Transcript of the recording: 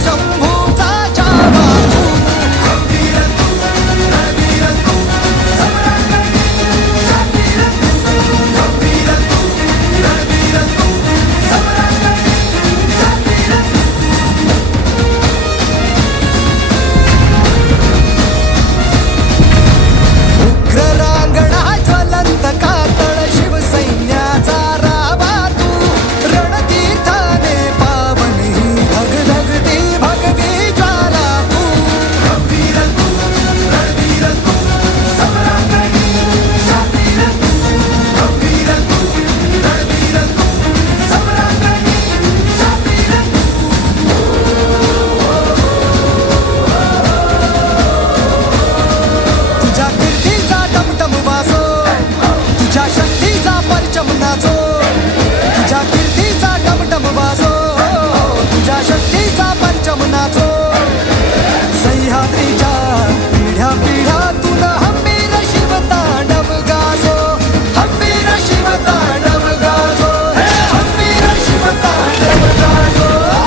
Sống